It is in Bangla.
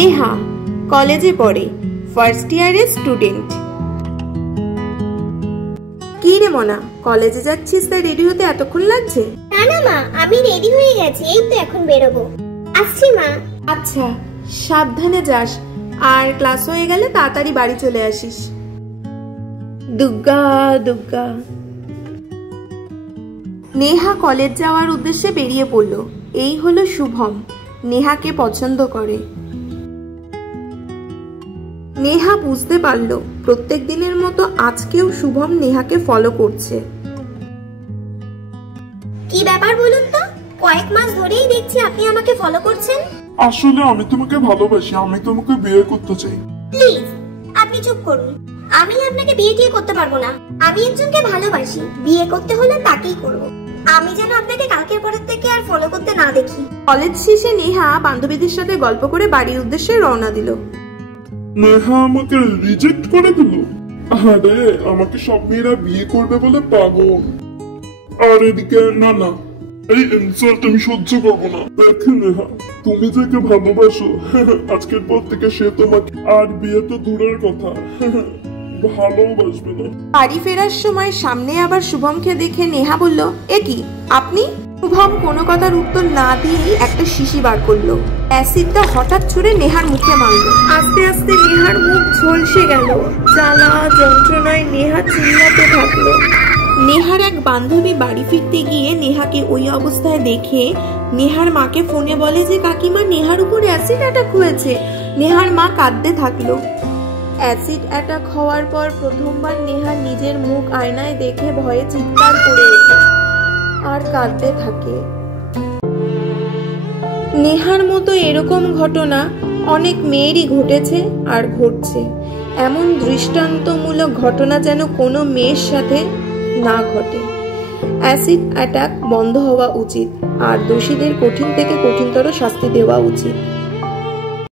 নেহা কলেজে পড়ে, ফার্স্ট ইয়ারের স্টুডেন্ট। কি রে মনা, কলেজে যাচ্ছিস তাই রেডি হতে এতক্ষণ লাগছে? না না মা, আমি রেডি হয়ে গেছি, এই তো এখন বেরোবো। আসছি মা। আচ্ছা, সাবধানে যাস, আর ক্লাস হয়ে গেলে তাড়াতাড়ি বাড়ি চলে আসিস। দুগ্গা দুগ্গা। নেহা কলেজ যাওয়ার উদ্দেশ্যে বেরিয়ে পড়ল। এই হলো শুভম, নেহাকে পছন্দ করে। নেহা বুঝতে পারল প্রত্যেক দিনের মতো আজকেও শুভম নেহাকে ফলো করছে। কি ব্যাপার বলুন তো, কয়েক মাস ধরেই দেখছি আপনি আমাকে ফলো করছেন। আসলে আমি তোমাকে ভালোবাসি, আমি তোমাকে বিয়ে করতে চাই। প্লিজ আপনি চুপ করুন, আমি আপনাকে বিয়ে টিয়ে করতে পারবো না। আমি একজনকে ভালোবাসি, বিয়ে করতে হলে তাকেই করব। আমি যেন আপনাকে কালকের পরের থেকে আর ফলো করতে না দেখি। কলেজ শেষে নেহা বান্ধবীদের সাথে গল্প করে বাড়ির উদ্দেশ্যে রওনা দিল। নেহা আমাকে রিজেক্ট করে দিল। আরে আমাকে সব মেয়েরা বিয়ে করবে বলে পাগল। আর এদিকে না না, এই ইনসাল্ট আমি সহ্য করবো না। দেখে নেহা, তুমি যাকে ভালোবাসো আজকের পর থেকে সে তোমাকে আর বিয়ে তো দূরের কথা ভালোবাসবে না। বাড়ি ফেরার সময় সামনে আবার শুভমকে দেখে নেহা বলল, এ কি আপনি? শুভম কোনো কথার উত্তর না দিয়েই একটা শিশি বার করলো। অ্যাসিডটা হঠাৎ ছুঁড়ে নেহার মুখে মারলো। আস্তে আস্তে নেহার মুখ ঝলসে গেল। জ্বালা যন্ত্রণায় নেহা চিল্লাতে থাকলো। নেহার এক বান্ধবী বাড়ি ফিরতে গিয়ে নেহাকে ওই অবস্থায় দেখে নেহার মাকে ফোনে বলে যে কাকিমা, নেহার উপর অ্যাসিড অ্যাটাক হয়েছে। নেহার মা কাঁদতে থাকলো। অ্যাসিড অ্যাটাক হওয়ার পর প্রথমবার নেহা নিজের মুখ আয়নায় দেখে ভয়ে চিৎকার করে ওঠে আর কাঁদতে থাকে। নেহার মতো এরকম ঘটনা অনেক মেয়েরই ঘটেছে আর ঘটছে। এমন দৃষ্টান্তমূলক ঘটনা যেন কোনো মেয়ের সাথে না ঘটে। অ্যাসিড অ্যাটাক বন্ধ হওয়া উচিত আর দোষীদের কঠিন থেকে কঠিনতর শাস্তি দেওয়া উচিত।